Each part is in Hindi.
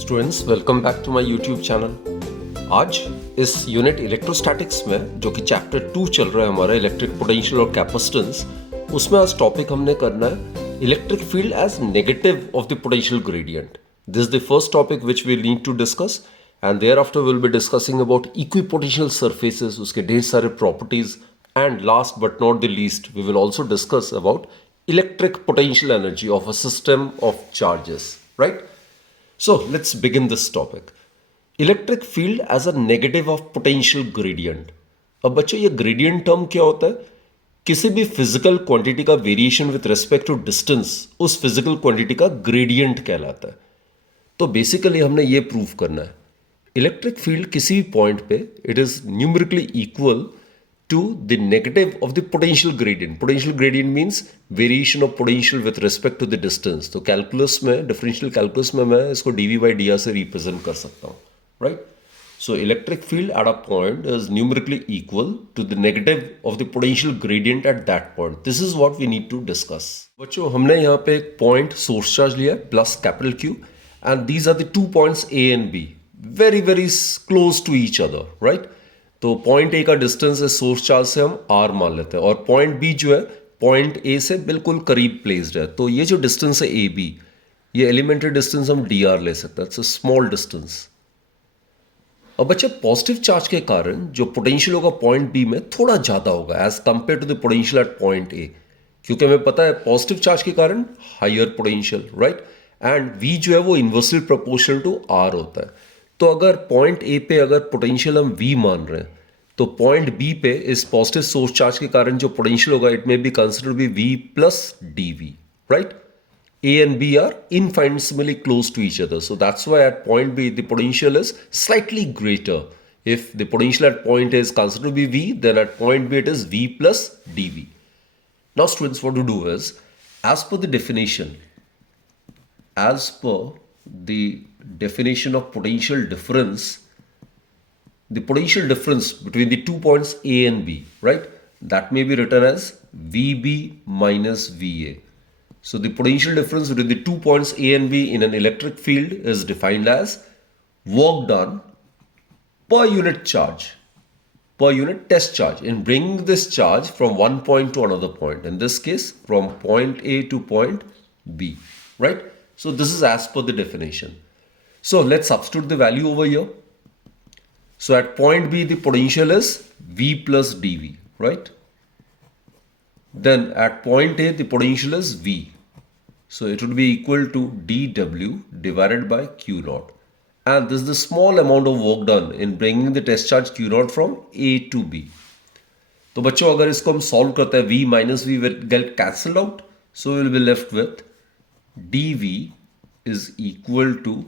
Students welcome back to my YouTube channel. आज इस यूनिट इलेक्ट्रोस्टैटिक्स में जो कि चैप्टर 2 चल रहा है हमारा इलेक्ट्रिक पोटेंशियल और कैपेसिटेंस, उसमें आज टॉपिक हमने करना है electric field as negative of the potential gradient. This is the first topic which we need to discuss and thereafter will be discussing about equipotential surfaces, उसके ढेर सारे properties and last but not the least we will also discuss about electric potential energy of a system of charges, right? So let's begin this topic. Electric field as a negative of potential gradient. अब बच्चों ये gradient term क्या होता है? किसी भी फिजिकल क्वांटिटी का variation with respect to distance उस फिजिकल क्वांटिटी का ग्रेडियंट कहलाता है। तो बेसिकली हमने ये प्रूव करना है इलेक्ट्रिक फील्ड किसी भी पॉइंट पे it is numerically equal to the negative of the potential gradient. Potential gradient means variation of potential with respect to the distance. तो कैलकुलस में, डिफरेंशियल कैलकुलस में मैं इसको dv by dr से रिप्रेजेंट कर सकता हूँ, right? So electric field at a point is numerically equal to the negative of the potential gradient at that point. This is what we need to discuss. बच्चों हमने यहाँ पे एक पॉइंट सोर्स चार्ज लिया plus capital Q and these are the 2 points A and B, very very close to each other, right? तो पॉइंट ए का डिस्टेंस है सोर्स चार्ज से हम आर मान लेते हैं और पॉइंट बी जो है पॉइंट ए से बिल्कुल करीब प्लेस्ड है। तो ये जो डिस्टेंस है ए बी, ये एलिमेंट्री डिस्टेंस हम डी आर ले सकते हैं, इट्स अ स्मॉल डिस्टेंस। अब बच्चे पॉजिटिव चार्ज के कारण जो पोटेंशियल होगा पॉइंट बी में थोड़ा ज़्यादा होगा as compare to the potential at point A, क्योंकि हमें पता है पॉजिटिव चार्ज के कारण higher potential, right? And we जो है वो इन्वर्सली प्रोपोर्शनल टू आर होता है। तो अगर पॉइंट ए पे अगर पोटेंशियल हम V मान रहे हैं तो पॉइंट बी पे इस पॉजिटिव सोर्स चार्ज के कारण जो पोटेंशियल होगा it may be consider be V plus dV, right? A and B are infinitesimally close to each other, so that's why at point B the potential is slightly greater. If the potential at point A is considered to be V, then at point B it is V plus dV. Now students, what to do is, as per the definition of potential difference, the potential difference between the 2 points A and B, right? That may be written as VB minus VA. So the potential difference between the 2 points A and B in an electric field is defined as work done per unit charge, per unit test charge in bringing this charge from one point to another point. In this case, from point A to point B, right? So this is as per the definition. So let's substitute the value over here. So at point B, the potential is V plus dV, right? Then at point A, the potential is V. So it would be equal to dW divided by Q naught. And this is the small amount of work done in bringing the test charge Q naught from A to B. तो बच्चों अगर इसको हम solve करते हैं, V minus V will get cancelled out. So we will be left with dV is equal to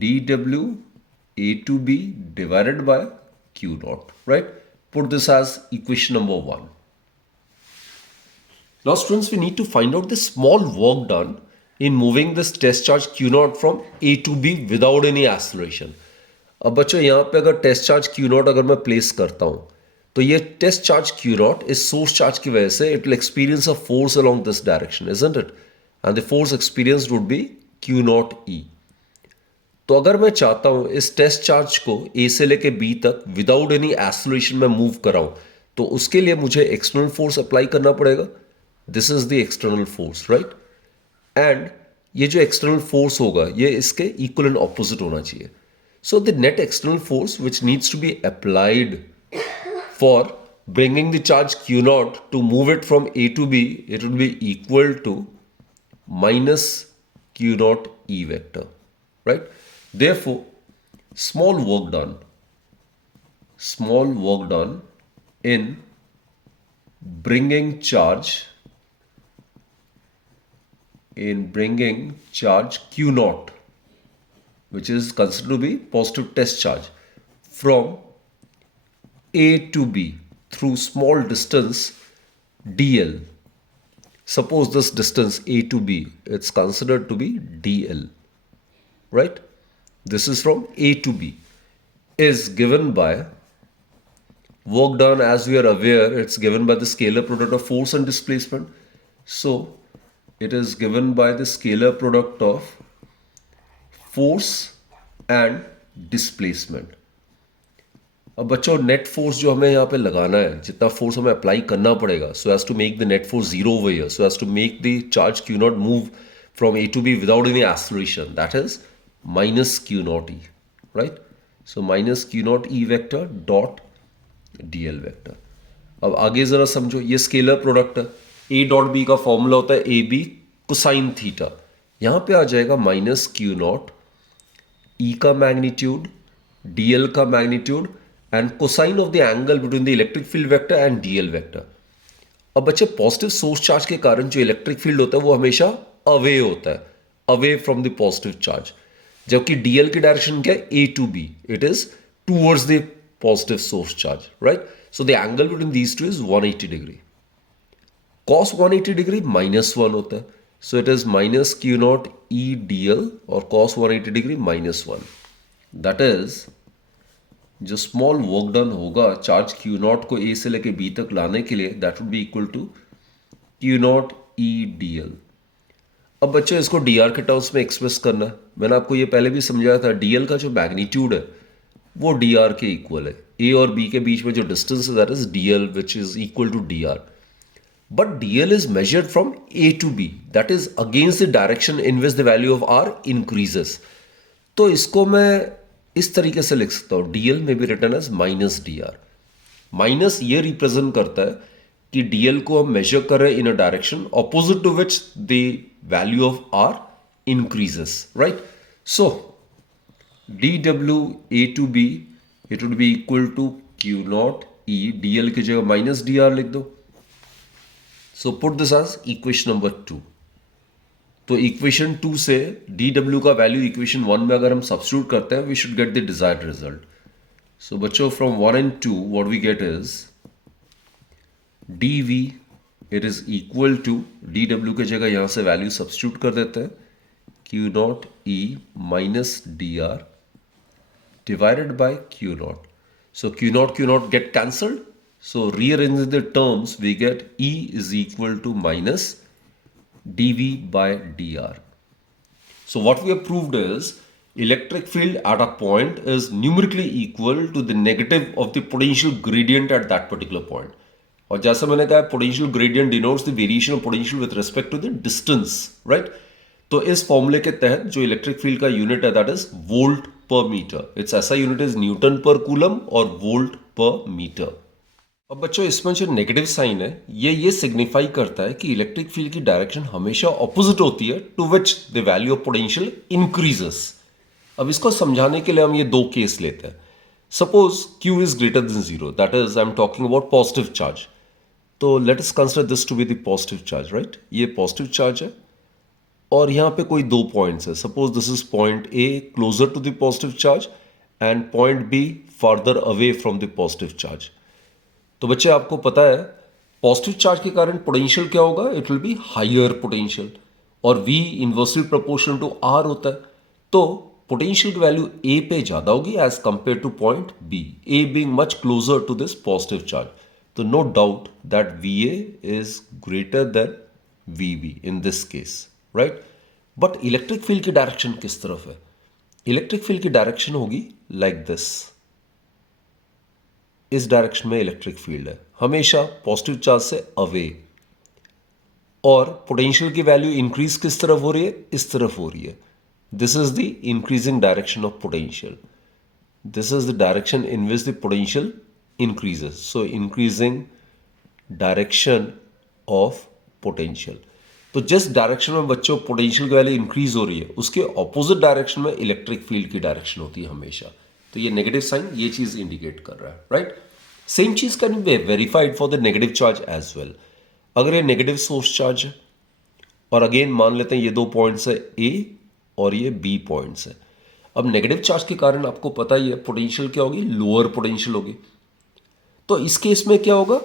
dW A to B divided by Q naught, right? Put this as equation number 1. Now students, we need to find out the small work done in moving this test charge Q naught from A to B without any acceleration. अब बच्चों यहाँ पे अगर टेस्ट चार्ज Q naught अगर मैं प्लेस करता हूँ तो ये टेस्ट चार्ज Q naught इस सोर्स चार्ज की वजह से it will experience a force along this direction, isn't it? And the force experienced would be Q naught E. तो अगर मैं चाहता हूं इस टेस्ट चार्ज को A से लेके B तक विदाउट एनी एक्सेलरेशन में मूव कराऊं तो उसके लिए मुझे एक्सटर्नल फोर्स अप्लाई करना पड़ेगा। This is the external force, right? And ये जो एक्सटर्नल फोर्स होगा ये इसके इक्वल एंड ऑपोजिट होना चाहिए। So the net external force which needs to be applied for bringing the charge Q naught to move it from A to B, it would be equal to minus Q naught E vector, right? Therefore, small work done in bringing charge Q naught, which is considered to be positive test charge, from A to B through small distance dl. Suppose this distance A to B, it's considered to be dl, right? This is from A to B, is given by work done, as we are aware, it's given by the scalar product of force and displacement. So it is given by the scalar product of force and displacement. अब बच्चों नेट फोर्स जो हमें यहाँ पे लगाना है, जितना फोर्स हमें अप्लाई करना पड़ेगा so as to make the net force zero over here, so as to make the charge Q naught move from A to B without any acceleration, that is minus Q naught E, right. So minus Q naught E vector dot d l vector. अब आगे जरा समझो, ये स्केलर प्रोडक्ट है, ए डॉट बी का फॉर्मूला होता है ए बी कोसाइन थीटा, यहां पे आ जाएगा माइनस क्यू नॉट ई का मैग्नीट्यूड डी एल का magnitude and cosine of the angle between the electric field vector and D l vector. अब बच्चे पॉजिटिव सोर्स चार्ज के कारण जो इलेक्ट्रिक फील्ड होता है वो हमेशा अवे होता है, away from the positive charge, जबकि डीएल की डायरेक्शन क्या है, A to B, it is towards the positive source charge, right. So the angle between these two is 180 degree. cos 180 degree -1 होता है, so it is minus Q naught E D L और cos 180 डिग्री -1। दैट इज जो स्मॉल वर्क डन होगा चार्ज क्यू नॉट को ए से लेके बी तक लाने के लिए, that would be equal to Q naught E D l. अब बच्चों इसको डी आर के टर्म्स में एक्सप्रेस करना है, मैंने आपको ये पहले भी समझाया था, डी एल का जो मैग्नीट्यूड है वो डी आर के इक्वल है, ए और बी के बीच में जो डिस्टेंस है that is d l which is equal to d r, but d l is measured from A to B, that is against the direction in which the value of are increases. तो इसको मैं इस तरीके से लिख सकता हूं, डीएल में भी return as minus D r. Minus ये रिप्रेजेंट करता है कि डीएल को हम मेजर कर रहे हैं in a direction opposite to which the value of are increases, right. So D W A to B it would be equal to Q naught E, DL की जगह माइनस डी आर लिख दो। So put this as equation number 2। तो इक्वेशन 2 से डी डब्ल्यू का वैल्यू इक्वेशन 1 में अगर हम सब्स्टिट्यूट करते हैं we should get the desired result. So बच्चों from 1 and 2 what we get is D V it is equal to, D W की जगह यहां से वैल्यू सब्स्टिट्यूट कर देते हैं, Q naught E minus D R divided by Q naught. So Q naught get cancelled, so rearrange the terms we get E is equal to minus dV by dr. So what we have proved is electric field at a point is numerically equal to the negative of the potential gradient at that particular point. और जैसा मैंने कहा potential gradient denotes the variation of potential with respect to the distance, right? तो इस फॉर्मूले के तहत जो इलेक्ट्रिक फील्ड का यूनिट है दैट इज वोल्ट पर मीटर, इट्स ऐसा यूनिट इज न्यूटन पर कूलम और वोल्ट पर मीटर। अब बच्चों इसमें जो नेगेटिव साइन है ये सिग्निफाई करता है कि इलेक्ट्रिक फील्ड की डायरेक्शन हमेशा ऑपोजिट होती है to which the value of potential increases. अब इसको समझाने के लिए हम ये दो केस लेते हैं। Suppose Q is greater than 0, that is I am talking about positive charge. तो let us consider this to be the positive charge, right. ये पॉजिटिव चार्ज है और यहाँ पे कोई दो पॉइंट्स है, suppose this is point A closer to the positive charge and point B further away from the positive charge. तो बच्चे आपको पता है पॉजिटिव चार्ज के कारण पोटेंशियल क्या होगा, it will be higher potential और V inversely proportional to R होता है। तो पोटेंशियल की वैल्यू A पे ज्यादा होगी as compare to point B, A being much closer to this positive charge. तो no doubt that VA is greater than VB in this case, right. But electric field की डायरेक्शन किस तरफ है, इलेक्ट्रिक फील्ड की डायरेक्शन होगी लाइक दिस। इस डायरेक्शन में इलेक्ट्रिक फील्ड है हमेशा पॉजिटिव चार्ज से अवे, और पोटेंशियल की वैल्यू इंक्रीज किस तरफ हो रही है, इस तरफ हो रही है। This is the increasing direction of potential, this is the direction in which the potential increases. So increasing direction of potential. तो जिस डायरेक्शन में बच्चों पोटेंशियल की वैल्यू इंक्रीज हो रही है उसके ऑपोजिट डायरेक्शन में इलेक्ट्रिक फील्ड की डायरेक्शन होती है हमेशा। तो ये नेगेटिव साइन ये चीज इंडिकेट कर रहा है, राइट। सेम चीज can be verified for the negative charge as well. अगर ये नेगेटिव सोर्स चार्ज है और अगेन मान लेते हैं ये दो पॉइंट्स है A और ये B पॉइंट्स है। अब नेगेटिव चार्ज के कारण आपको पता ही है पोटेंशियल क्या होगी, लोअर पोटेंशियल होगी। तो इस केस में क्या होगा,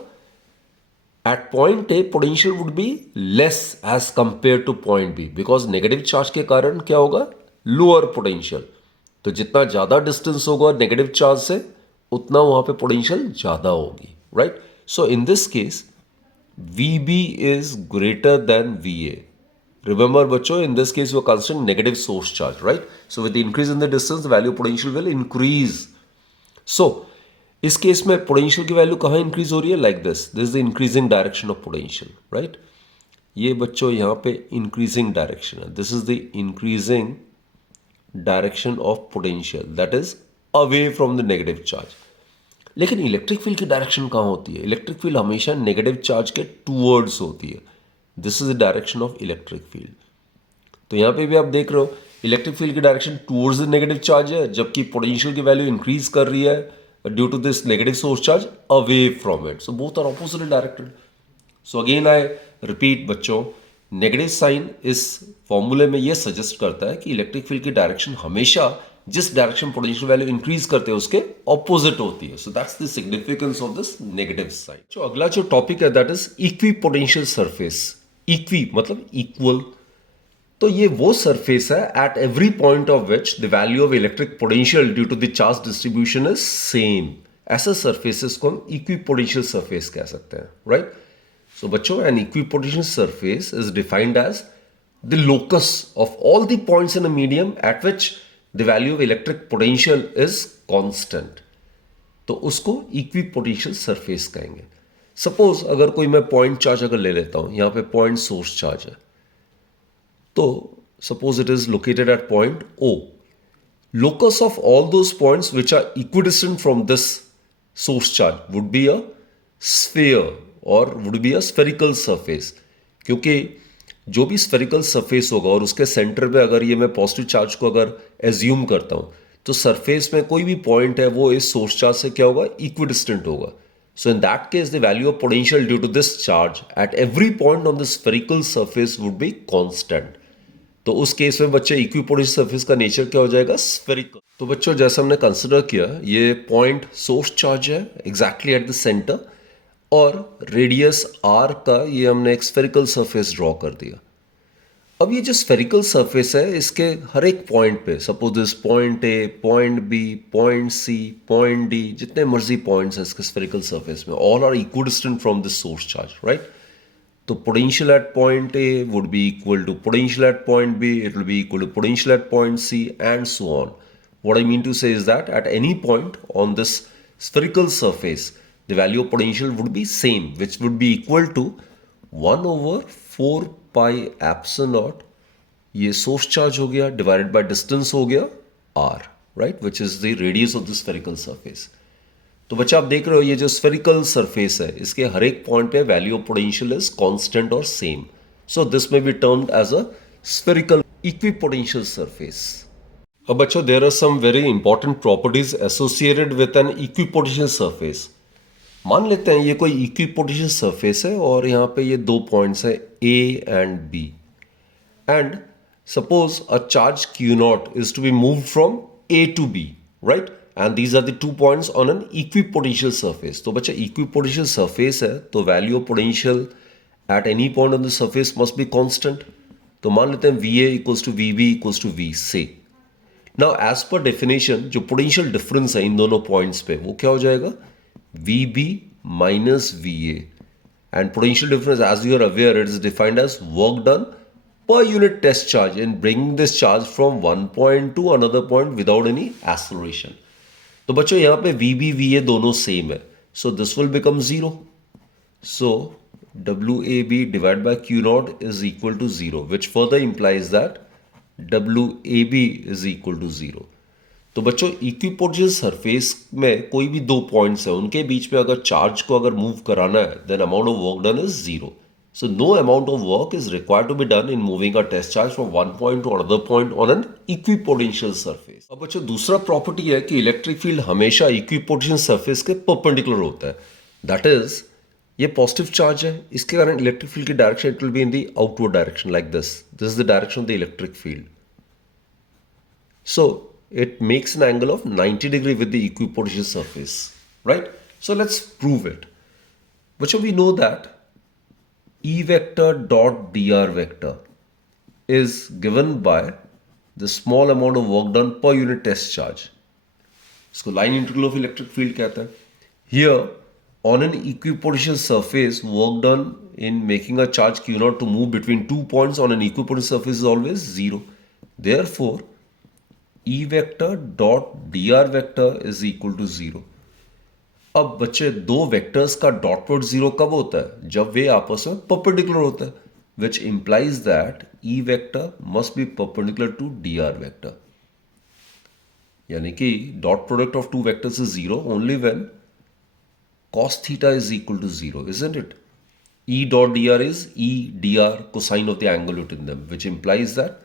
at point A potential would be less as compare to point B, because negative charge के कारण क्या होगा, लोअर पोटेंशियल। तो जितना ज्यादा डिस्टेंस होगा नेगेटिव चार्ज से उतना वहां पे पोटेंशियल ज्यादा होगी, right. So in this case VB is greater than VA, Remember बच्चों, in this case you are considering negative source charge, right? So with the increase in the distance, the value of potential will increase. So इस केस में पोटेंशियल की वैल्यू कहाँ इंक्रीज हो रही है? Like this is the increasing direction of potential, right? ये बच्चों यहाँ पे इंक्रीजिंग डायरेक्शन है. This is the increasing direction of potential, that is away from the negative charge. लेकिन इलेक्ट्रिक फील्ड की डायरेक्शन कहाँ होती है? इलेक्ट्रिक फील्ड हमेशा नेगेटिव चार्ज के टूवर्ड्स होती है. This is the direction of electric field. तो यहाँ पे भी आप देख रहे हो इलेक्ट्रिक फील्ड की direction towards the negative charge है, जबकि पोटेंशियल की वैल्यू इंक्रीज कर रही है due to this negative source charge away from it. So both are oppositely directed. So again I repeat बच्चों, नेगेटिव साइन इस फॉर्मूले में ये सजेस्ट करता है कि इलेक्ट्रिक फील्ड की डायरेक्शन हमेशा जिस डायरेक्शन पोटेंशियल वैल्यू इंक्रीज करते हैं उसके ऑपोजिट होती है. So that's the significance of this negative sign. जो अगला जो टॉपिक है that is equipotential surface. Equi मतलब इक्वल. तो ये वो सरफेस है at every point of which the value of electric potential due to the charge distribution is same. ऐसे सरफेसेस को हम इक्वी पोटेंशियल सरफेस कह सकते हैं, राइट? सो बच्चों, an equipotential surface is defined as the locus of all the points in a medium at which the value of electric potential is constant. तो उसको इक्विपोटेंशियल सरफेस कहेंगे. सपोज अगर कोई मैं पॉइंट चार्ज अगर ले लेता हूं, यहां पे पॉइंट सोर्स चार्ज है, तो suppose it is located at point O. Locus of all those points which are equidistant from this source charge would be a sphere or would be a spherical surface. क्योंकि जो भी स्फेरिकल सरफेस होगा और उसके सेंटर पे अगर ये मैं पॉजिटिव चार्ज को अगर एज्यूम करता हूं, तो सरफेस में कोई भी पॉइंट है वो इस सोर्स चार्ज से क्या होगा? इक्विडिस्टेंट होगा. So in that case the value of potential due to this charge at every point on the spherical surface would be constant. तो उस केस में बच्चे इक्विपोटेंशियल सरफेस का नेचर क्या हो जाएगा? स्फेरिकल. तो बच्चों, जैसा हमने कंसिडर किया, ये पॉइंट सोर्स चार्ज है एग्जैक्टली एट द सेंटर, और रेडियस r का ये हमने एक स्फेरिकल सरफेस ड्रॉ कर दिया. अब ये जो स्फेरिकल सरफेस है, इसके हर एक पॉइंट पे, suppose this point A, point B, point C, point D, जितने मर्जी पॉइंट्स हैं इसके स्फेरिकल सरफेस में, all are equidistant from this source charge, right? तो potential at point A would be equal to potential at point B, it will be equal to potential at point C, and so on. What I mean to say is that at any point on this spherical surface the value of potential would be same, which would be equal to 1 over 4 pi epsilon naught, ये सोर्स चार्ज हो गया, डिवाइडेड बाय डिस्टेंस हो गया r, right, which is the radius of the spherical surface. तो बच्चा आप देख रहे हो ये जो स्फेरिकल सरफेस है, इसके हर एक पॉइंट पे value of potential is constant और same. So this may be termed as a spherical equipotential surface. अब बच्चों, there are some very important properties associated with an equipotential surface. मान लेते हैं ये कोई इक्विपोटेंशियल सरफेस है और यहाँ पे ये दो पॉइंट्स हैं A and B, and suppose a charge Q0 is to be moved from A to B, right? And these are the 2 points on an equipotential surface. तो बच्चा equipotential surface है, तो value of potential at any point on the surface must be constant. तो मान लेते हैं VA equals to VB equals to VC. Now as per definition, जो potential difference है इन दोनों points पे, वो क्या हो जाएगा? VB minus VA. And potential difference, as you are aware, it is defined as work done per unit test charge in bringing this charge from one point to another point without any acceleration. तो बच्चों यहाँ पे VB VA दोनों सेम है, so this will become 0. So WAB divided by Q0 is equal to 0, which further implies that WAB is equal to 0. तो बच्चों इक्विपोटेंशियल सरफेस में कोई भी दो पॉइंट्स है, उनके बीच में अगर चार्ज को अगर मूव कराना है, then amount of work done is 0. So no amount of work is required to be done in moving a test charge from one point to another point on an equipotential surface. अब बच्चों दूसरा प्रॉपर्टी है कि इलेक्ट्रिक फील्ड हमेशा इक्विपोटेंशियल सरफेस के परपेंडिकुलर होता है. दैट इज, ये पॉजिटिव चार्ज है, इसके कारण इलेक्ट्रिक फील्ड की direction it will be in the outward direction like this. This is the direction of the electric field. So it makes an angle of 90 degree with the equipotential surface, right? So let's prove it. But we know that E vector dot dr vector is given by the small amount of work done per unit test charge. इसको line integral of electric field कहते हैं. Here on an equipotential surface, work done in making a charge q naught to move between 2 points on an equipotential surface is always 0. Therefore, E vector dot dr vector is equal to 0. अब बच्चे दो वेक्टर्स का डॉट प्रोडक्ट 0 कब होता है? जब वे आपस में परपेंडिकुलर होता है, which implies that E vector must be perpendicular to dr vector. यानी कि dot product of two vectors is 0 only when cos theta is equal to 0, isn't it? E dot dr is E dr cosine of the angle between them, which implies that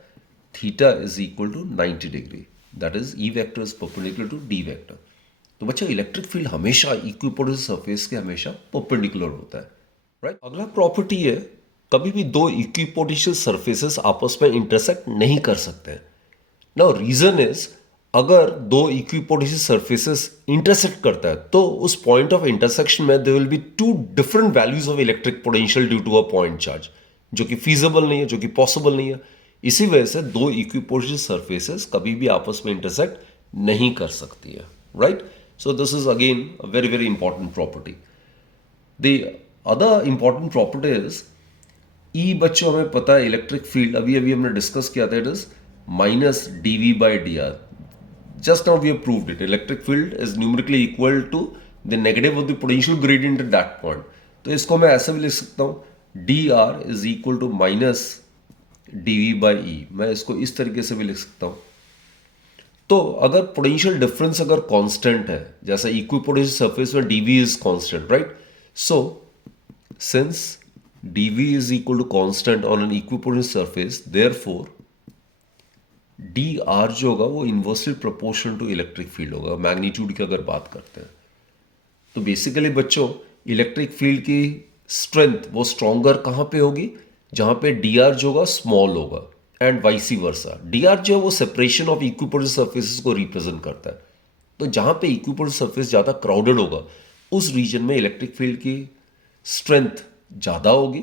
theta is equal to 90 degree. That is, E vector is perpendicular to D vector. तो बच्चा इलेक्ट्रिक फील्ड हमेशा इक्विपोटेंशियल सरफेस के हमेशा परपेंडिकुलर होता है, राइट? अगला प्रॉपर्टी है, कभी भी दो इक्विपोटेंशियल सरफेसेस आपस में इंटरसेक्ट नहीं कर सकते हैं. नाउ रीजन इज, अगर दो इक्विपोटेंशियल सरफेसेस इंटरसेक्ट करता है तो उस पॉइंट ऑफ इंटरसेक्शन में there will be two different values of electric potential due to a point charge, जो कि फीजिबल नहीं है, जो कि पॉसिबल नहीं है. इसी वजह से दो इक्विपोटेंशियल सरफेसेस कभी भी आपस में इंटरसेक्ट नहीं कर सकती है, right? So this is again a very very important property. The other important property is E, बच्चों हमें पता है इलेक्ट्रिक फील्ड अभी अभी हमने डिस्कस किया था, it is minus D V by D R. Just now we have proved it. Electric field is numerically equal to the negative of the potential gradient at that point. तो इसको मैं ऐसे भी लिख सकता हूँ, dr is equal to minus dv by e. मैं इसको इस तरीके से भी लिख सकता हूँ. तो अगर पोटेंशियल डिफरेंस अगर कांस्टेंट है, जैसा इक्विपोटेंशियल सरफेस में dv is constant, right? So since dv is equal to constant on an equipotensial surface, therefore D R जो होगा वो inversely proportional to electric field होगा, मैग्नीट्यूड की अगर बात करते हैं. तो बेसिकली बच्चों, इलेक्ट्रिक फील्ड की स्ट्रेंथ वो स्ट्रॉन्गर कहाँ पे होगी? जहाँ पे डी आर जो होगा स्मॉल होगा, एंड वाइसी वर्सा. डी आर जो है वो सेपरेशन ऑफ इक्विपोटेंशियल सरफेसेस को रिप्रेजेंट करता है. तो जहाँ पे इक्विपोटेंशियल सरफेस ज़्यादा क्राउडेड होगा उस रीजन में इलेक्ट्रिक फील्ड की स्ट्रेंथ ज़्यादा होगी,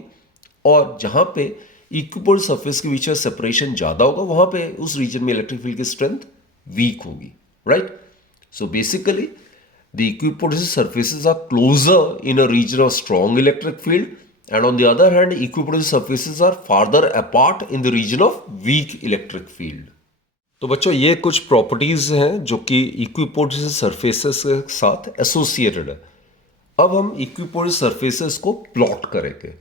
और जहाँ पे इक्विपोटेंशियल सरफेस के बीच में सेपरेशन ज्यादा होगा वहां पे उस रीजन में इलेक्ट्रिक फील्ड की स्ट्रेंथ वीक होगी, right? So basically the equipotential surfaces are closer in a region of strong electric field, and on the other hand equipotential surfaces are farther apart in the region of weak electric field. तो बच्चों, ये कुछ प्रॉपर्टीज हैं जो कि इक्विपोटेंशियल सरफेसेस के साथ एसोसिएटेड है. अब हम इक्विपोटेंशियल सरफेसेस को प्लॉट करेंगे.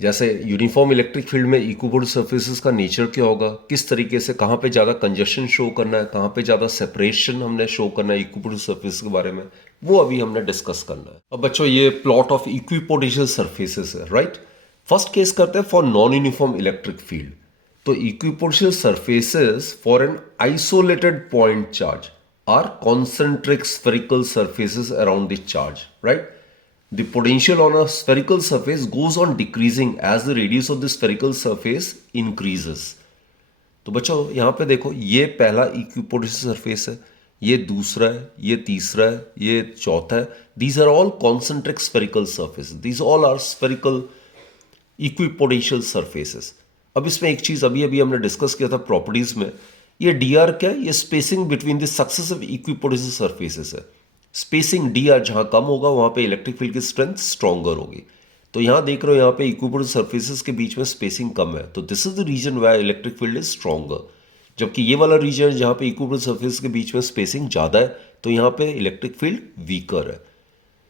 जैसे यूनिफॉर्म इलेक्ट्रिक फील्ड में इक्विपोटेंशियल सरफेसेस का नेचर क्या होगा, किस तरीके से, कहाँ पे ज़्यादा कंजक्शन शो करना है, कहाँ पे ज़्यादा सेपरेशन हमने शो करना है इक्विपोटेंशियल सरफेस के बारे में, वो अभी हमने डिस्कस करना है. अब बच्चों, ये प्लॉट ऑफ इक्विपोटेंशियल सरफेसेस है, राइट? फर्स्ट केस करते हैं for non uniform electric field. तो equipotential surfaces for an isolated point charge are concentric spherical surfaces around the charge, right? The potential on a spherical surface goes on decreasing as the radius of the spherical surface increases. तो बच्चों यहाँ पे देखो, ये पहला इक्विपोटेंशियल सरफेस है, ये दूसरा है, ये तीसरा है, ये चौथा है. These are all concentric spherical surfaces. These all are spherical equipotensial surfaces. अब इसमें एक चीज अभी अभी हमने डिस्कस किया था प्रॉपर्टीज में, ये डी आर क्या है? ये spacing between the successive equipotential surfaces है. स्पेसिंग डी आर जहाँ कम होगा वहाँ पे इलेक्ट्रिक फील्ड की स्ट्रेंथ स्ट्रॉन्गर होगी. तो यहाँ देख रहे हो, यहाँ पे इक्विपोटेंशियल सरफेसेस के बीच में स्पेसिंग कम है, तो this is the reason why electric field is stronger. जबकि ये वाला रीजन जहाँ पे इक्विपोटेंशियल सरफेस के बीच में स्पेसिंग ज़्यादा है, तो यहाँ पे इलेक्ट्रिक फील्ड वीकर है.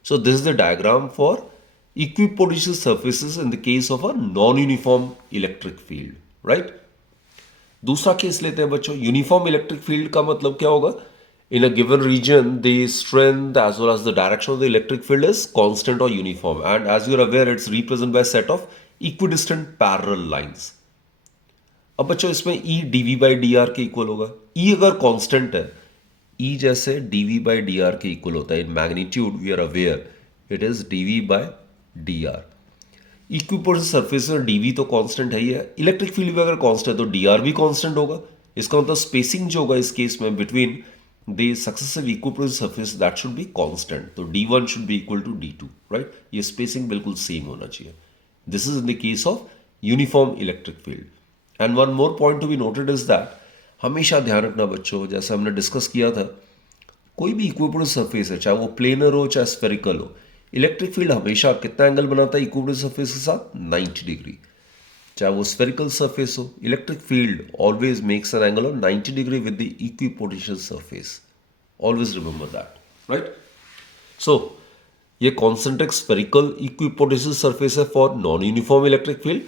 सो this is the diagram for equipotential surfaces in the case of a non uniform electric field, right? दूसरा केस लेते हैं बच्चों. यूनिफॉर्म इलेक्ट्रिक फील्ड का मतलब क्या होगा? In a given region, the strength as well as the direction of the electric field is constant or uniform, and as you are aware, it's represented by a set of equidistant parallel lines. अब बच्चों, इसमें E dv by dr के इक्वल होगा. E अगर कांस्टेंट है, E जैसे dv by dr के इक्वल होता है in magnitude, we are aware it is dv by dr. Equipotential surface में dv तो कांस्टेंट है ही है, इलेक्ट्रिक फील्ड भी अगर कांस्टेंट है तो dr भी कांस्टेंट होगा. इसका मतलब स्पेसिंग जो होगा इस केस में between the successive equipotential surface that should be constant. तो d1 should be equal to d2, right? ये spacing बिल्कुल same होना चाहिए. This is in the case of uniform electric field. And one more point to be noted is that हमेशा ध्यान रखना बच्चों, जैसे हमने डिस्कस किया था, कोई भी इक्विपोटेंशियल सरफेस है, चाहे वो प्लेनर हो चाहे स्फेरिकल हो, इलेक्ट्रिक फील्ड हमेशा कितना एंगल बनाता है इक्विपोटेंशियल सरफेस के साथ? 90 डिग्री। चाहे वो स्फेरिकल सरफेस हो, electric field always makes an angle of 90 degree with the equipotential surface. Always remember that, right? So ये कॉन्सेंट्रिक स्फेरिकल इक्विपोटेंशियल सरफेस है for non uniform electric field,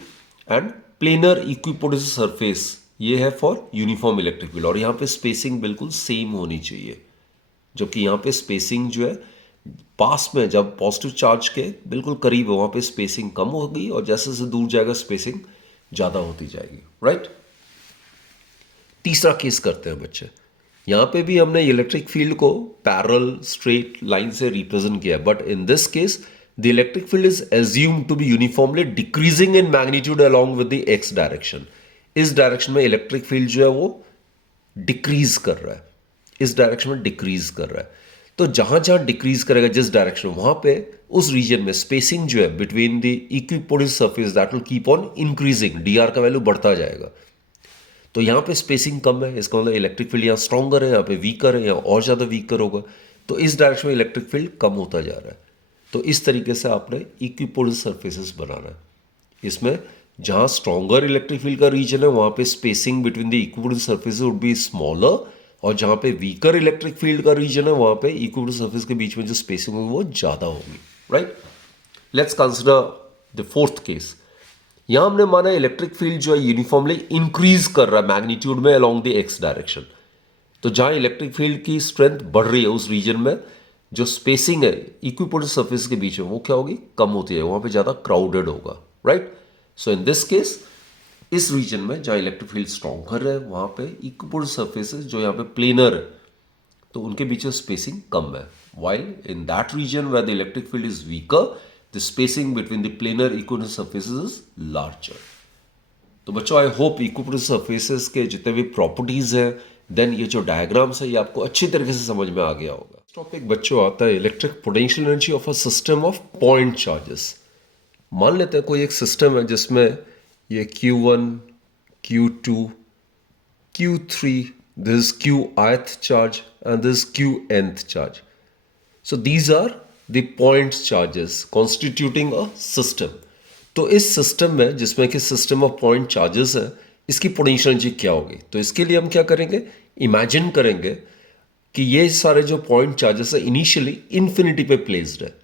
and planar equipotential surface ये है फॉर यूनिफॉर्म इलेक्ट्रिक फील्ड। और यहाँ पे स्पेसिंग बिल्कुल सेम होनी चाहिए, जबकि यहाँ पे स्पेसिंग जो है पास में जब पॉजिटिव चार्ज के बिल्कुल करीब है वहाँ पे स्पेसिंग कम होगी, और जैसे जैसे दूर जाएगा स्पेसिंग ज़्यादा होती जाएगी, राइट? तीसरा केस करते हैं बच्चे। यहाँ पे भी हमने इलेक्ट्रिक फील्ड को पैरेलल स्ट्रेट लाइन से रिप्रेजेंट किया, but in this case the electric field is assumed to be uniformly decreasing in magnitude along with the X direction. इस डायरेक्शन में इलेक्ट्रिक फील्ड जो है वो डिक्रीज कर रहा है, इस डायरेक्शन में डिक्रीज कर रहा है। तो जहां जहां डिक्रीज करेगा जिस डायरेक्शन में, वहां पे उस रीजन में स्पेसिंग जो है between the equipotential surface that will keep on increasing, D R का वैल्यू बढ़ता जाएगा। तो यहाँ पे स्पेसिंग कम है, इसका मतलब इलेक्ट्रिक फील्ड यहाँ स्ट्रॉन्गर है, यहाँ पे वीकर है, यहाँ और ज़्यादा वीकर होगा। तो इस डायरेक्शन में इलेक्ट्रिक फील्ड कम होता जा रहा है। तो इस तरीके से आपने इक्विपोटेंशियल सरफेसेस बनाना है। इसमें जहाँ स्ट्रॉन्गर इलेक्ट्रिक फील्ड का रीजन है वहाँ पे spacing between the equipotential surfaces would be smaller, और जहाँ पे वीकर इलेक्ट्रिक फील्ड का रीजन है वहाँ पे इक्विपोटेंशियल सरफेस के बीच में जो स्पेसिंग होगी वो ज़्यादा होगी, right? Let's consider the fourth case. यहां हमने माना इलेक्ट्रिक फील्ड जो है यूनिफॉर्मली इंक्रीज कर रहा है मैग्नीट्यूड में अलोंग द एक्स डायरेक्शन। तो जहां इलेक्ट्रिक फील्ड की स्ट्रेंथ बढ़ रही है उस रीजन में जो स्पेसिंग है इक्विपोटेंशियल सरफेस के बीच में वो क्या होगी? कम होती है, वहां पे ज्यादा क्राउडेड होगा, right? So in this case इस रीजन में जहां इलेक्ट्रिक फील्ड स्ट्रॉन्गर है वहां पे इक्विपोटेंशियल सरफेसेस जो यहाँ पे प्लेनर है तो उनके बीच में स्पेसिंग कम है, while in that region where the electric field is weaker, the spacing between the planar equipotensial surfaces is larger. तो बच्चों आई होप इक्विपोटेंशियल सरफेसेस के जितने भी प्रॉपर्टीज हैं, देन ये जो डायग्राम्स है ये आपको अच्छी तरीके से समझ में आ गया होगा। टॉपिक बच्चों आता है electric potential energy of a system of point charges. मान लेते हैं कोई एक सिस्टम है जिसमें ये Q1, Q2, Q3, this is Qith charge and this is Qnth charge. So these are the point charges constituting a system. तो इस सिस्टम में जिसमें कि सिस्टम ऑफ पॉइंट चार्जेस है इसकी पोटेंशियल एनर्जी क्या होगी? तो इसके लिए हम क्या करेंगे? इमेजिन करेंगे कि ये सारे जो पॉइंट चार्जेस है इनिशियली इन्फिनिटी पे प्लेस्ड है।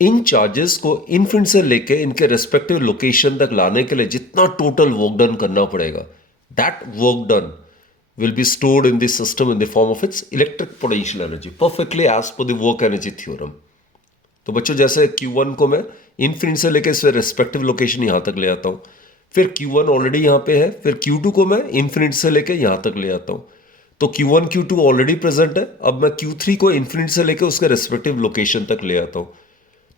इन चार्जेस को इन्फिनिटी से लेके इनके रेस्पेक्टिव लोकेशन तक लाने के लिए जितना टोटल वर्क डन करना पड़ेगा, that work done will be stored in the system in the form of its electric potential energy perfectly as per the work energy theorem. तो बच्चों जैसे Q1 को मैं इन्फिनिटी से लेकर इससे रेस्पेक्टिव लोकेशन यहाँ तक ले आता हूँ, फिर Q1 ऑलरेडी यहाँ पे है, फिर Q2 को मैं इन्फिनिटी से लेकर यहाँ तक ले आता हूँ। तो Q1 Q2 ऑलरेडी प्रेजेंट है, अब मैं Q3 को इन्फिनिटी से लेकर उसके रेस्पेक्टिव लोकेशन तक ले आता हूँ।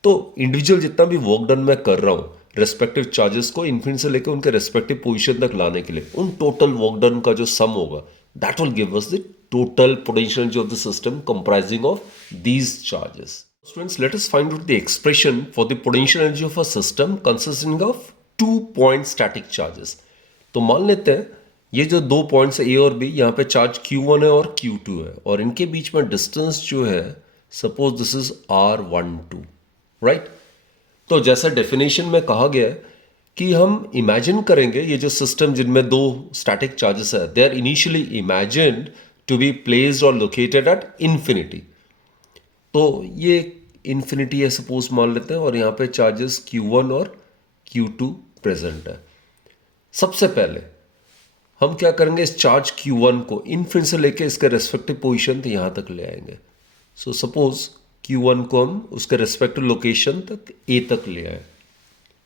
तो इंडिविजुअल जितना भी वर्क डन मैं कर रहा हूँ रेस्पेक्टिव चार्जेस को इन्फिनिटी से लेकर उनके रेस्पेक्टिव पोजीशन तक लाने के लिए उन टोटल वर्क डन का जो सम होगा that will give us the total potential energy of the system comprising of these charges. Students, let us find out the expression for the potential energy of a system consisting of 2 point static charges. तो मान लेते हैं ये जो 2 पॉइंट्स ए और बी, यहाँ पे चार्ज Q1 है और Q2 है और इनके बीच में डिस्टेंस जो है suppose this is R12, right? तो जैसा डेफिनेशन में कहा गया है कि हम इमेजिन करेंगे ये जो सिस्टम जिनमें 2 स्टैटिक चार्जेस है they are initially imagined to be placed और लोकेटेड एट इन्फिनिटी। तो ये इन्फिनिटी है सपोज मान लेते हैं और यहाँ पे चार्जेस Q1 और Q2 प्रेजेंट है। सबसे पहले हम क्या करेंगे, इस चार्ज Q1 को इन्फिनिटी से लेके इसके रेस्पेक्टिव पोजीशन यहाँ तक ले आएंगे। सो सपोज Q1 को हम उसके रेस्पेक्टिव लोकेशन तक A तक ले आए,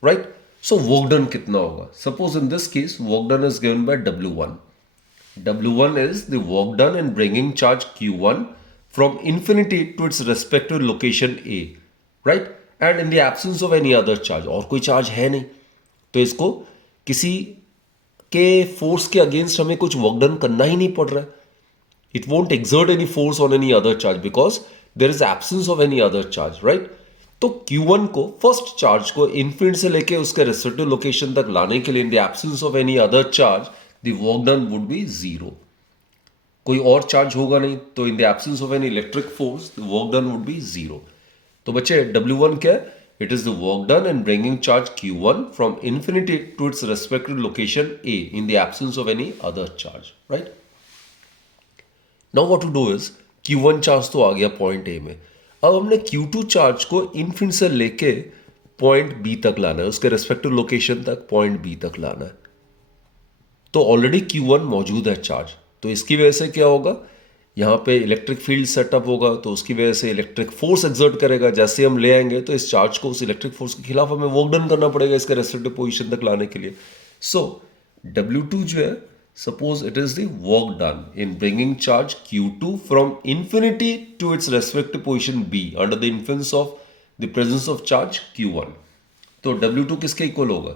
राइट? सो वर्क डन कितना होगा? Suppose in this case work done is given by W1. W1 is the work done in bringing charge Q1 from infinity to its respective location A, right? And in the absence of any other charge, और कोई चार्ज है नहीं, तो इसको किसी के फोर्स के अगेंस्ट हमें कुछ वर्क डन करना ही नहीं पड़ रहा है। It won't exert any force on any other charge because there is absence of any other charge, right? तो Q1 को फर्स्ट चार्ज को इन्फिनिटी से लेके उसके रेस्पेक्टिव लोकेशन तक लाने के लिए in the absence of any other charge the work done would be 0। कोई और चार्ज होगा नहीं, तो in the absence of any electric force the work done would be 0। तो बच्चे W1 क्या है? It is the work done in bringing charge Q1 from infinity to its respective location A in the absence of any other charge, right? Now what to do is Q1 charge तो आ गया पॉइंट A में, अब हमने Q2 चार्ज को इन्फिनिटी से लेके पॉइंट B तक लाना है, उसके रेस्पेक्टिव लोकेशन तक पॉइंट B तक लाना है। तो ऑलरेडी Q1 मौजूद है चार्ज, तो इसकी वजह से क्या होगा, यहाँ पे इलेक्ट्रिक फील्ड सेटअप होगा, तो उसकी वजह से इलेक्ट्रिक फोर्स एक्सर्ट करेगा। जैसे हम ले आएंगे तो इस चार्ज को उस इलेक्ट्रिक फोर्स के खिलाफ हमें वर्क डन करना पड़ेगा इसके रेस्पेक्टिव पोजीशन तक लाने के लिए। सो W2 जो है, suppose it is the work done in bringing charge Q2 from infinity to its respective position B under the influence of the presence of charge Q1। तो W2 किसके इक्वल होगा?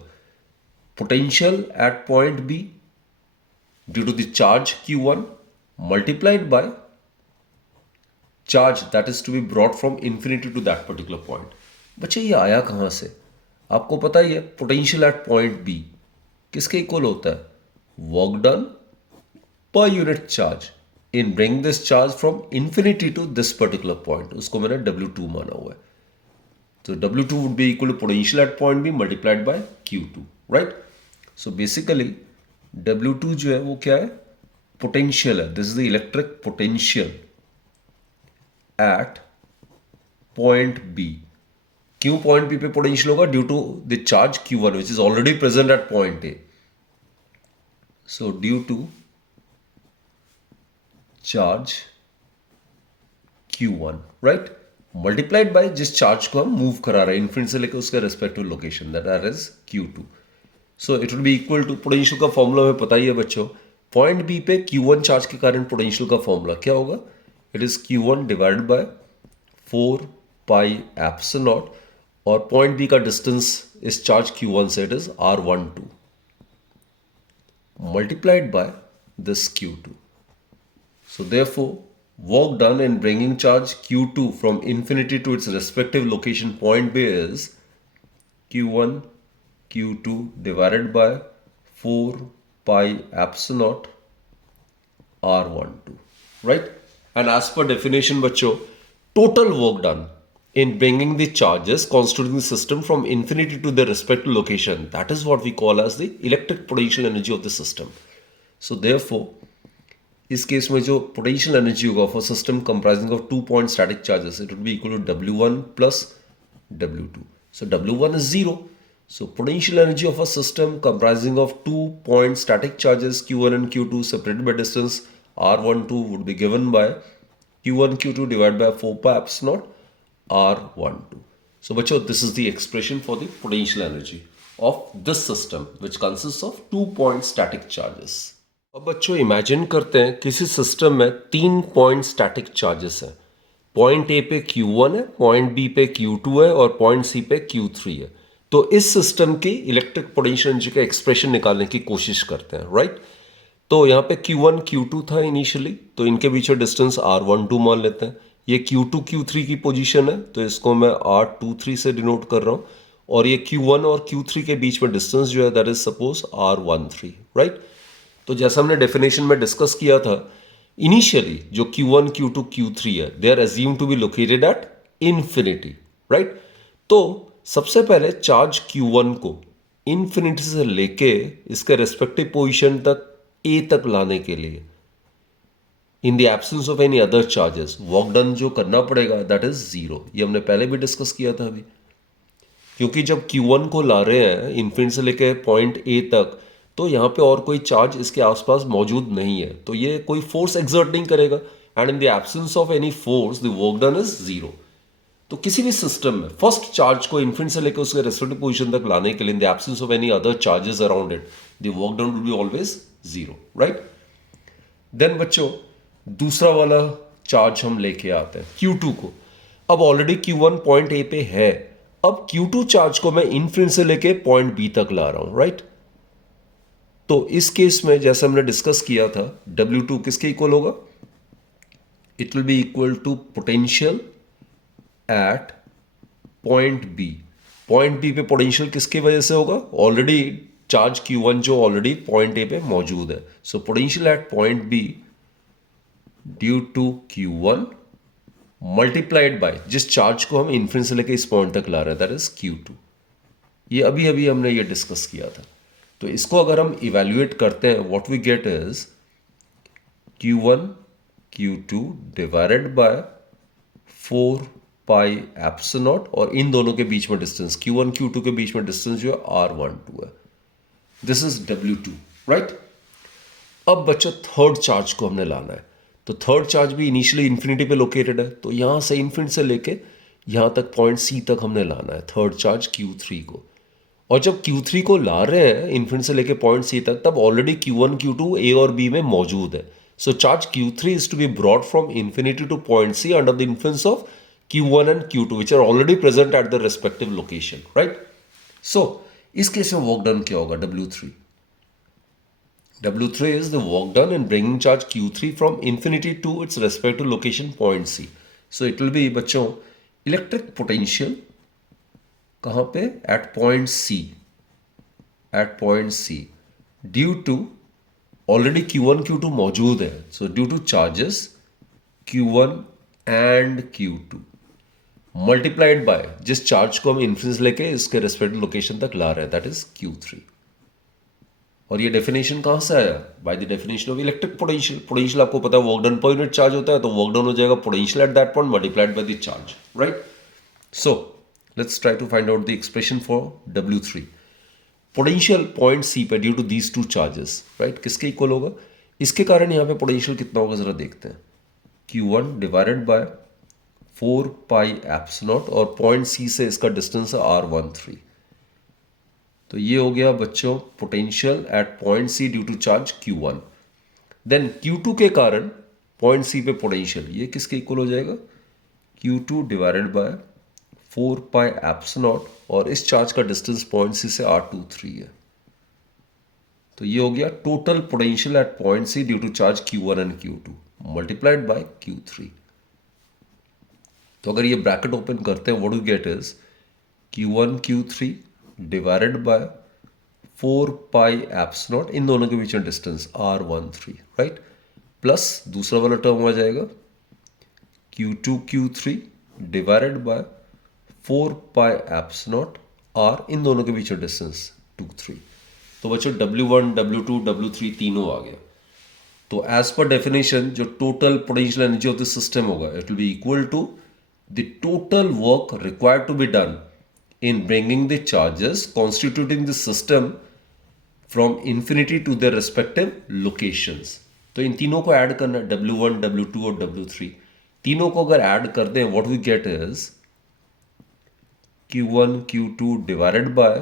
Potential at point B due to the charge Q1 multiplied by charge that is to be brought from infinity to that particular point। बच्चे ये आया कहाँ से? आपको पता ही है, पोटेंशियल एट पॉइंट B किसके इक्वल होता है? Work done per unit charge in bring this charge from infinity to this particular point, उसको मैंने W2 माना हुआ है। तो W2 would be equal to potential at point B multiplied by Q2, right? So basically W2 जो है वो क्या है? पोटेंशियल है। This is the electric potential at point B. क्यों पॉइंट बी पे पोटेंशियल होगा? Due to the charge Q1 which is already present at point A. So due to charge Q1, right, multiplied by जिस चार्ज को हम मूव करा रहे हैं इन्फिनिटी से लेकर उसके respective location, that is Q2। So it will be equal to, potential का फॉर्मूला हमें पता ही है बच्चों, पॉइंट बी पे Q1 चार्ज के कारण पोटेंशियल का फॉर्मूला क्या होगा? It is Q1 divided by 4 pi epsilon naught, और पॉइंट बी का डिस्टेंस इस चार्ज Q1 से it is R12 multiplied by this Q2। So therefore work done in bringing charge Q2 from infinity to its respective location point B is Q1 Q2 divided by 4 pi epsilon naught R12, right? And as per definition बच्चों, total work done in bringing the charges constituting the system from infinity to their respective location, that is what we call as the electric potential energy of the system. So therefore इस केस में जो पोटेंशियल एनर्जी होगा for system comprising of 2 point static charges, it will be equal to W1 plus W2। So W1 is 0, so potential energy of a system comprising of 2 point static charges Q1 and Q2 separated by distance R12 would be given by Q1 Q2 divided by 4 pi epsilon R12। so बच्चों, this is the expression for the potential energy of this system which consists of 2 point static charges। अब बच्चों इमेजिन करते हैं किसी सिस्टम में 3 पॉइंट स्टैटिक चार्जेस हैं। पॉइंट ए पे Q1 है, पॉइंट बी पे Q2 है और पॉइंट सी पे Q3 है। तो इस सिस्टम की इलेक्ट्रिक पोटेंशियल एनर्जी का एक्सप्रेशन निकालने की कोशिश करते हैं, राइट? तो यहाँ पे Q1 Q2 था इनिशियली, तो इनके बीच में डिस्टेंस R12 मान लेते हैं। ये Q2 Q3 की पोजीशन है, तो इसको मैं R23 से डिनोट कर रहा हूँ, और ये Q1 और Q3 के बीच में डिस्टेंस जो है that is suppose R13, right? तो जैसा हमने डेफिनेशन में डिस्कस किया था, इनिशियली जो Q1 Q2 Q3 है they are assume to be located at infinity, right? तो सबसे पहले चार्ज Q1 को इन्फिनिटी से लेके इसके रेस्पेक्टिव पोजीशन तक A तक लाने के लिए in the absence of any other charges work done जो करना पड़ेगा दैट इज 0। ये हमने पहले भी डिस्कस किया था अभी, क्योंकि जब Q1 को ला रहे हैं इन्फिनिटी से लेके पॉइंट A तक, तो यहाँ पे और कोई चार्ज इसके आसपास मौजूद नहीं है, तो ये कोई फोर्स एक्सर्ट नहीं करेगा, and in the absence of any force the work done is 0। तो किसी भी सिस्टम में फर्स्ट चार्ज को इन्फिनिटी से लेकर उसके रेस्पेक्टिव पोजीशन तक लाने के लिए in the absence of any other charges around it the work done will be always 0, right? Then बच्चों दूसरा वाला चार्ज हम लेके आते हैं Q2 को। अब ऑलरेडी Q1 पॉइंट ए पे है, अब Q2 चार्ज को मैं इन्फिनिटी से लेके पॉइंट बी तक ला रहा हूं, राइट? तो इस केस में जैसा हमने डिस्कस किया था W2 किसके इक्वल होगा? It will be equal to potential at point B. Point B पे पोटेंशियल किसकी वजह से होगा? ऑलरेडी चार्ज Q1 जो ऑलरेडी पॉइंट ए पे मौजूद है। So potential at point B due to Q1 multiplied by जिस चार्ज को हम इन्फिनिटी से लेके इस पॉइंट तक ला रहे हैं, दैट इज Q2। ये अभी अभी हमने ये डिस्कस किया था। तो इसको अगर हम इवेल्युएट करते हैं, what we get is Q1 Q2 divided by 4 pi epsilon naught, और इन दोनों के बीच में डिस्टेंस Q1 Q2 के बीच में डिस्टेंस जो है R12 है। This is W2, right. अब बच्चा थर्ड चार्ज को हमने लाना है। तो थर्ड चार्ज भी इनिशियली इन्फिनिटी पे लोकेटेड है, तो यहां से इन्फिनिटी से लेके यहां तक पॉइंट C तक हमने लाना है थर्ड चार्ज Q3 को। और जब Q3 को ला रहे हैं इन्फिनिटी से लेके पॉइंट C तक, तब ऑलरेडी Q1 Q2 A और B में मौजूद है। So charge Q3 is to be brought from infinity to point C under the influence of Q1 and Q2 which are already present at the respective location, right. So इस केस में वर्क डन क्या होगा, W3 is the work done in bringing charge Q3 from infinity to its respective location point C. So it will be बच्चों electric potential कहाँ पे, at point C due to already Q1 Q2 मौजूद है, so due to charges Q1 and Q2 multiplied by जिस चार्ज को हम इन्फिनिटी से लेके इसके रेस्पेक्टिव लोकेशन तक ला रहे हैं, दैट इज Q3। और ये डेफिनेशन कहाँ से आया, by the definition of electric potential. Potential आपको पता है work done per unit charge होता है, तो वर्क डन हो जाएगा potential at that point multiplied by the charge, right. So let's try to find out the expression for W3। Potential point C पे due to these two charges, right, किसके इक्वल होगा, इसके कारण यहाँ पे पोटेंशियल कितना होगा जरा देखते हैं। Q1 divided by 4 pi epsilon naught, और पॉइंट C से इसका डिस्टेंस है R13। तो ये हो गया बच्चों potential at point C due to charge Q1। Then Q2 के कारण पॉइंट C पे पोटेंशियल, ये किसके इक्वल हो जाएगा, Q2 divided by 4 pi epsilon naught, और इस चार्ज का डिस्टेंस पॉइंट C से R23 है। तो ये हो गया total potential at point C due to charge Q1 and Q2 multiplied by Q3। तो अगर ये ब्रैकेट ओपन करते हैं, what we get is Q1 Q3 divided by 4 pi epsilon naught, इन दोनों के बीच में डिस्टेंस R13, राइट, प्लस दूसरा वाला टर्म आ जाएगा Q2 Q3 divided by 4 pi epsilon not R, इन दोनों के बीच में डिस्टेंस 2 3। तो बच्चों W1 W2 W3 तीनों आ गया। तो एज पर डेफिनेशन जो total potential energy of the system होगा, it will be equal to the total work required to be done in bringing the charges constituting the system from infinity to their respective locations। तो इन तीनों को ऐड करना, W1 W2 और W3 तीनों को अगर ऐड कर दें, what we get is Q1 Q2 divided by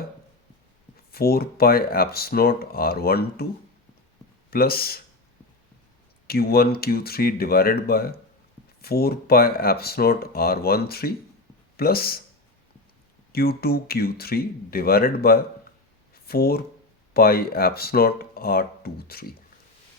4 pi epsilon not R12 plus Q1 Q3 divided by 4 pi epsilon not R13 plus Q2 Q3 divided by 4 pi epsilon R23।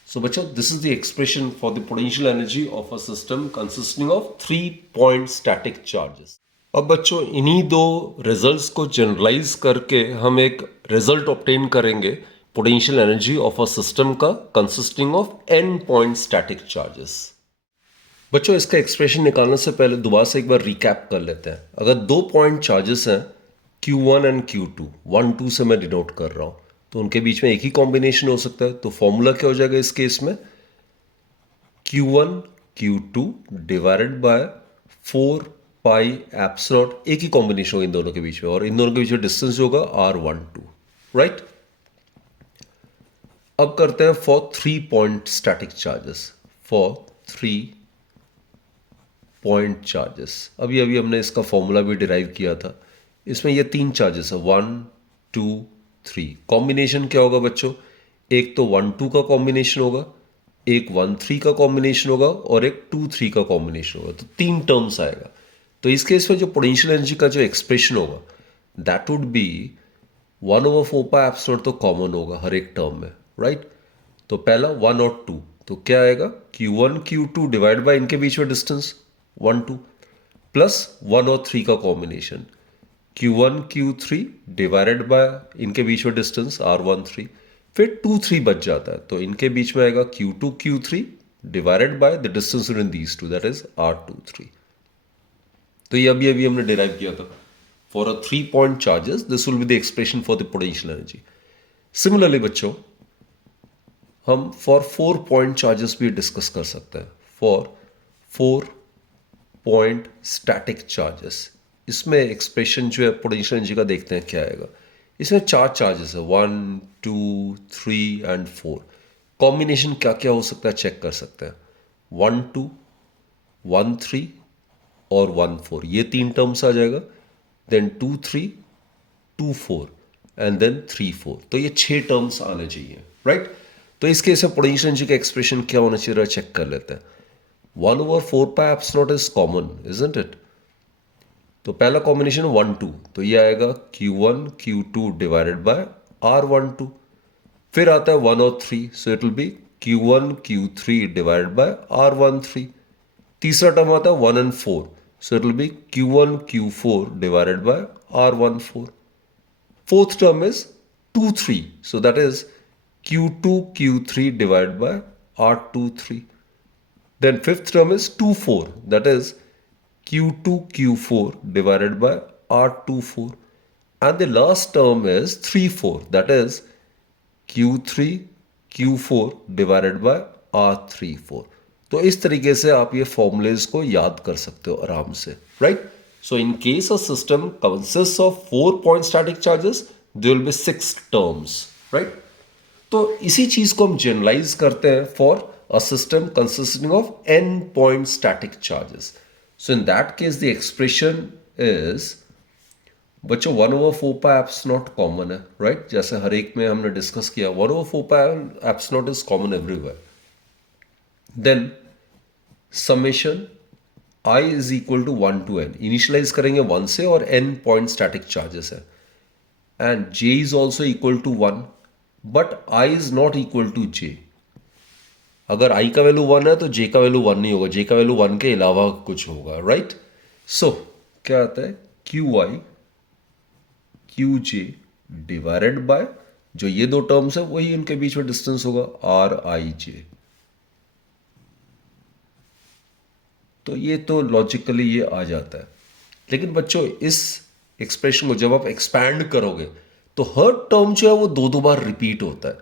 So बच्चों, this is the expression for the potential energy of a system consisting of 3-point static charges। अब बच्चों इन्हीं दो रिजल्ट्स को जनरलाइज करके हम एक रिजल्ट ऑब्टेन करेंगे potential energy of a system का consisting of n-point static charges। बच्चों इसका एक्सप्रेशन निकालने से पहले दोबारा से एक बार रिकैप कर लेते हैं। अगर 2 पॉइंट चार्जेस हैं Q1 एंड Q2, 1 2 से मैं डिनोट कर रहा हूं, तो उनके बीच में एक ही कॉम्बिनेशन हो सकता है। तो फॉर्मूला क्या हो जाएगा इस केस में, Q1 Q2 divided by 4 pi epsilon, एक ही कॉम्बिनेशन होगा इन दोनों के बीच में, और इन दोनों के बीच में डिस्टेंस होगा R12, राइट। अब करते हैं for 3 point static charges, for 3 point charges. अभी हमने इसका फॉर्मूला भी डिराइव किया था। इसमें ये 3 चार्जेस है, 1 2 3। कॉम्बिनेशन क्या होगा बच्चों, एक तो 1 2 का कॉम्बिनेशन होगा, एक 1 3 का कॉम्बिनेशन होगा, और एक 2 3 का कॉम्बिनेशन होगा। तो 3 टर्म्स आएगा। तो इस केस में जो पोटेंशियल एनर्जी का जो एक्सप्रेशन होगा, that would B 1/4 pi epsilon तो कॉमन होगा हर एक टर्म में, राइट। तो पहला 1 और 2, तो क्या आएगा Q1 Q2 डिवाइड बाय इनके बीच में डिस्टेंस 1 2 प्लस 1 और 3 का combination Q1 Q3 divided bye इनके बीच में डिस्टेंस R13, फिर 2 3 बच जाता है। तो इनके बीच में आएगा Q2 Q3 divided by the distance between these to, that is R23। तो ये अभी अभी हमने डिराइव किया था. For a 3 point charges this will be the expression for the potential energy. Similarly बच्चों हम फॉर 4 पॉइंट चार्जेस भी डिस्कस कर सकते हैं. फॉर 4 पॉइंट स्टैटिक चार्जेस इसमें एक्सप्रेशन जो है पोटेंशियल एनर्जी का देखते हैं क्या आएगा. इसमें 4 चार्जेस है, 1 2 3 एंड 4. कॉम्बिनेशन क्या क्या हो सकता है चेक कर सकते हैं. 1 2 1 3 और 1 4 ये 3 टर्म्स आ जाएगा. Then 2 3 2 4 and then 3 4. तो ये 6 टर्म्स आने चाहिए, राइट. तो इस केस में पोटेंशियल एनर्जी का एक्सप्रेशन क्या होना चाहिए चेक कर लेते हैं. 1/4 pi epsilon is common, isn't it. तो पहला कॉम्बिनेशन 1 2, तो ये आएगा Q1 Q2 divided bye R12. फिर आता है 1 और 3, सो it will B Q1 Q3 divided bye R13. तीसरा टर्म आता है 1 and 4, so it will B Q1 Q4 divided by R14. Fourth term is 2 3, so that is Q2 Q3 divided by R23. Then fifth term is 2 4, that is Q2 Q4 divided by R24. And the last term is 3 4, that is Q3 Q4 divided by R34. तो इस तरीके से आप ये फॉर्मूलेज को याद कर सकते हो आराम से, right. So in case a system consists of 4 point static charges, there will be 6 terms, right? तो इसी चीज को हम जनरलाइज करते हैं for a system consisting of n point static charges. So in that case the expression is, बच्चों 1/4 पाई एप्सिलॉन कॉमन है, राइट. जैसे हर एक में हमने डिस्कस किया 1/4 pi epsilon is common everywhere. Then summation I is equal to 1 to n. Initialize करेंगे 1 से और n पॉइंट स्टैटिक चार्जेस है. And j is also equal to 1, but I is not equal to j. अगर I का वैल्यू 1 है तो j का वैल्यू 1 नहीं होगा, j का वैल्यू 1 के अलावा कुछ होगा, राइट. सो क्या आता है qi qj डिवाइडेड बाय जो ये दो टर्म्स है वही इनके बीच में डिस्टेंस होगा rij. तो ये तो लॉजिकली ये आ जाता है. लेकिन बच्चों इस एक्सप्रेशन को जब आप एक्सपैंड करोगे तो हर टर्म जो है वो दो बार रिपीट होता है.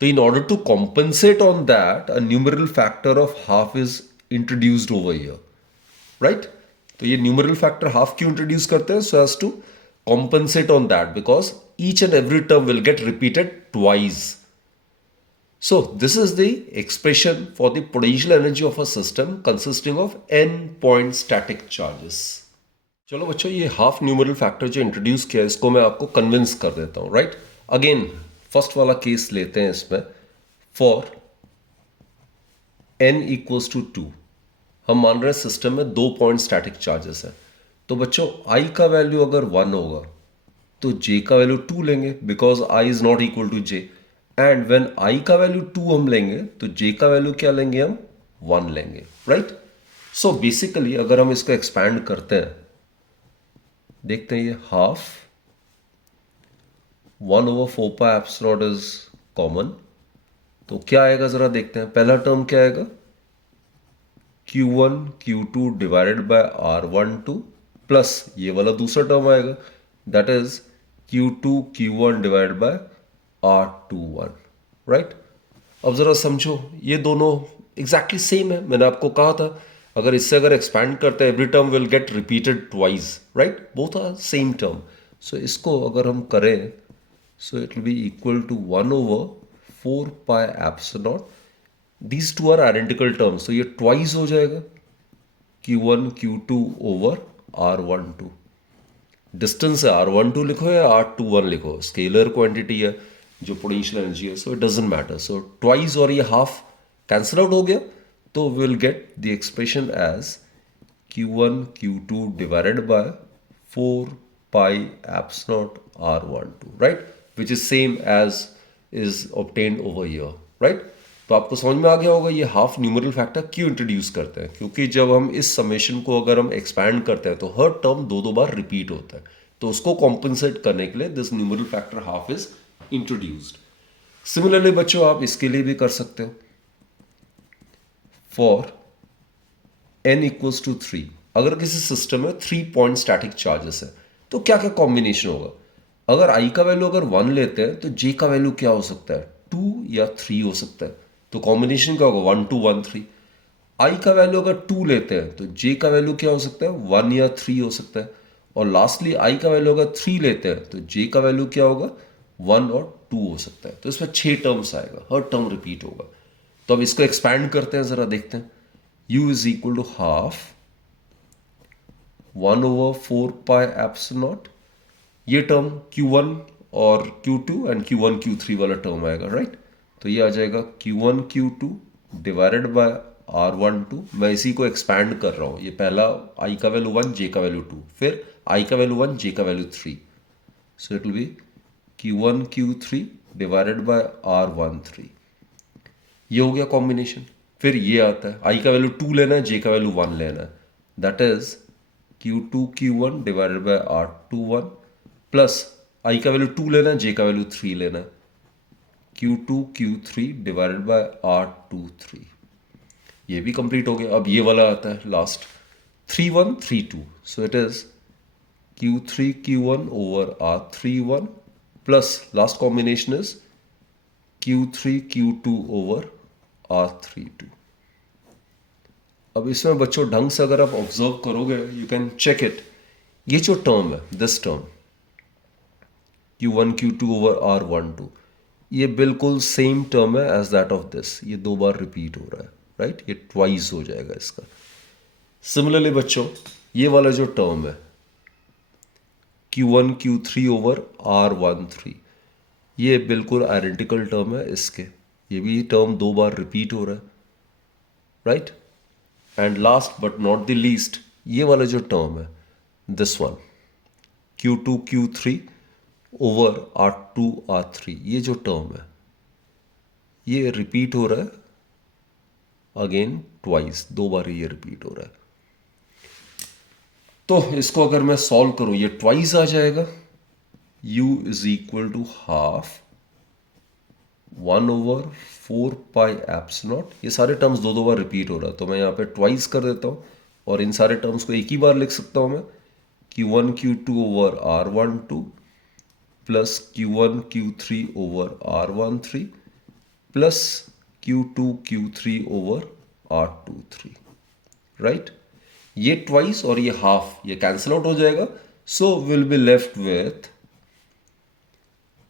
तो in order to compensate on that a numeral factor of half is introduced over here, right. तो ये न्यूमरल फैक्टर हाफ क्यों इंट्रोड्यूस करते हैं, so as to compensate on that because each and every term will get repeated twice. So this is the expression for the potential energy of a system consisting of n point static charges. चलो बच्चों ये हाफ न्यूमरल फैक्टर जो इंट्रोड्यूस किया है इसको मैं आपको कन्विंस कर देता हूँ, राइट. अगेन फर्स्ट वाला केस लेते हैं इसमें. फॉर n इक्वल्स टू 2 हम मान रहे हैं सिस्टम में 2 पॉइंट स्टैटिक चार्जेस है. तो बच्चों I का वैल्यू अगर 1 होगा तो J का वैल्यू 2 लेंगे because I is not equal to J. And when I का वैल्यू 2 हम लेंगे तो J का वैल्यू क्या लेंगे हम 1 लेंगे, राइट. सो बेसिकली अगर हम इसको एक्सपैंड करते हैं देखते हैं ये half 1/4 pi epsilon is common. तो क्या आएगा जरा देखते हैं. पहला टर्म क्या आएगा Q1 Q2 divided bye R12 plus ये वाला दूसरा टर्म आएगा that is Q2 Q1 divided by R21, right. अब जरा समझो ये दोनों एग्जैक्टली सेम है. मैंने आपको कहा था अगर इससे अगर एक्सपैंड करते हैं every term will get repeated twice, right. Both are same term. So इसको अगर हम करें so it will be equal to 1/4 pi epsilon. These two are identical terms तो ये ट्वाइस हो जाएगा Q1 Q2 over R12. Distance है R12 लिखो या R21 लिखो, स्केलर क्वांटिटी है जो पोटेंशियल एनर्जी है, so it doesn't matter. So twice और ये हाफ कैंसिल आउट हो गया तो will get the expression as Q1 Q2 divided by 4 pi epsilon R12, right, which is same as is obtained over here, right. तो आपको समझ में आ गया होगा ये हाफ न्यूमरल फैक्टर क्यों इंट्रोड्यूस करते हैं. क्योंकि जब हम इस समेशन को अगर हम एक्सपैंड करते हैं तो हर टर्म दो बार रिपीट होता है. तो उसको कॉम्पनसेट करने के लिए this numeral factor half is introduced. Similarly बच्चों आप इसके लिए भी कर सकते हो. फॉर n इक्वल्स टू 3 अगर किसी सिस्टम में 3 पॉइंट स्टैटिक चार्जेस है तो क्या क्या कॉम्बिनेशन होगा। अगर आई का वैल्यू अगर 1 लेते हैं तो जे का वैल्यू क्या हो सकता है, 2 या 3 हो सकता है। तो कॉम्बिनेशन क्या होगा, 1 2 1 3। आई का वैल्यू अगर 2 लेते हैं तो जे का वैल्यू क्या हो सकता है, 1 या 3 हो सकता है। और लास्टली आई का वैल्यू अगर 3 लेते हैं तो जे का वैल्यू क्या होगा, 1 और 2 हो सकता है। तो इसमें 6 टर्म्स आएगा, हर टर्म रिपीट होगा। तो अब इसको एक्सपैंड करते हैं, जरा देखते हैं। u is equal to half 1/4πε0, ये टर्म Q1 और Q2 एंड Q1 Q3 वाला टर्म आएगा, राइट। तो ये आ जाएगा Q1 Q2 divided bye R12। मैं इसी को एक्सपैंड कर रहा हूँ। ये पहला I का वैल्यू 1, J का वैल्यू 2, फिर I का वैल्यू 1, J का value 3। So it will B Q1 Q3 divided bye R13। ये हो गया कॉम्बिनेशन। फिर ये आता है, I का वैल्यू 2 लेना है, J का वैल्यू 1 लेना है। That is Q2 Q1 divided by R21 plus I का वैल्यू 2 लेना है, J का वैल्यू 3 लेना है, Q2 Q3 divided bye R23। ये भी कंप्लीट हो गया। अब ये वाला आता है last 3 1 3 2। So it is Q3 Q1 over R31 plus last combination is Q3 Q2 over R32। अब इसमें बच्चों ढंग से अगर आप ऑब्जर्व करोगे, यू कैन चेक इट। ये जो टर्म है, this term Q1 Q2 over R12, ये बिल्कुल सेम टर्म है एज दैट ऑफ दिस। ये 2 बार रिपीट हो रहा है, राइट। ये ट्वाइस हो जाएगा इसका। सिमिलरली बच्चों, ये वाला जो टर्म है Q1 Q3 ओवर R13, ये बिल्कुल आइडेंटिकल टर्म है इसके। ये भी टर्म 2 बार रिपीट हो रहा है, right. And last but not the least, ये वाला जो टर्म है, this one Q2 Q3 over R2 R3, ये जो टर्म है ये रिपीट हो रहा है अगेन ट्वाइस, 2 बार ये रिपीट हो रहा है। तो इसको अगर मैं सॉल्व करूं, ये ट्वाइस आ जाएगा। u is equal to half 1/4πε0। ये सारे टर्म्स 2 बार रिपीट हो रहा है, तो मैं यहाँ पे ट्वाइस कर देता हूँ और इन सारे टर्म्स को एक ही बार लिख सकता हूँ मैं। Q1 Q2 over R12 plus Q1 Q3 over R13 plus Q2 Q3 over R23, right. ये ट्वाइस और ये हाफ ये कैंसिल आउट हो जाएगा। So will be left with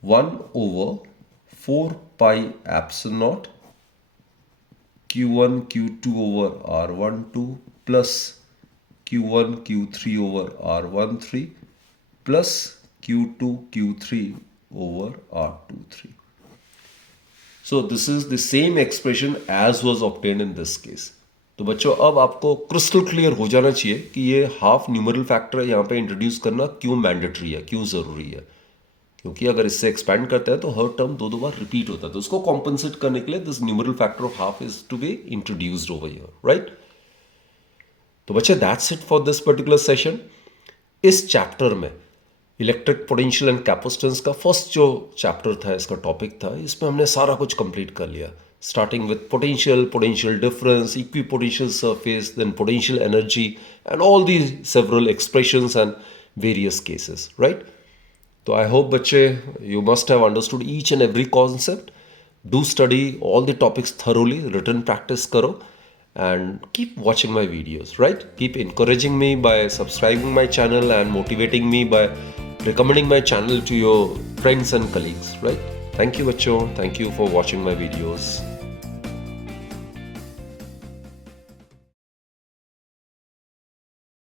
1/4πε0 Q1 Q2 over R12 plus Q1 Q3 over R13 plus Q2 Q3 over R23. So this is the same expression as was obtained in this case. तो बच्चों अब आपको क्रिस्टल क्लियर हो जाना चाहिए कि ये हाफ न्यूमरल फैक्टर यहाँ पे इंट्रोड्यूस करना क्यों मैंडेटरी है, क्यों ज़रूरी है। क्योंकि अगर इससे एक्सपैंड करते हैं तो हर टर्म 2 बार रिपीट होता है, तो उसको कॉम्पनसेट करने के लिए this numeral factor of half is to be introduced over here, right. तो बच्चे that's it for this particular session. इस चैप्टर में इलेक्ट्रिक पोटेंशियल एंड कैपेसिटेंस का फर्स्ट जो चैप्टर था, इसका टॉपिक था, इसमें हमने सारा कुछ कंप्लीट कर लिया, starting with potential, potential difference, equipotential surface, then potential energy and all the several expressions and various cases, right. तो आई होप बच्चे you must have understood each and every concept. Do study all the topics thoroughly, written practice करो and keep watching my videos, right? Keep encouraging me by subscribing my channel and motivating me by recommending my channel to your friends and colleagues, right? Thank you bachcho, thank you for watching my videos.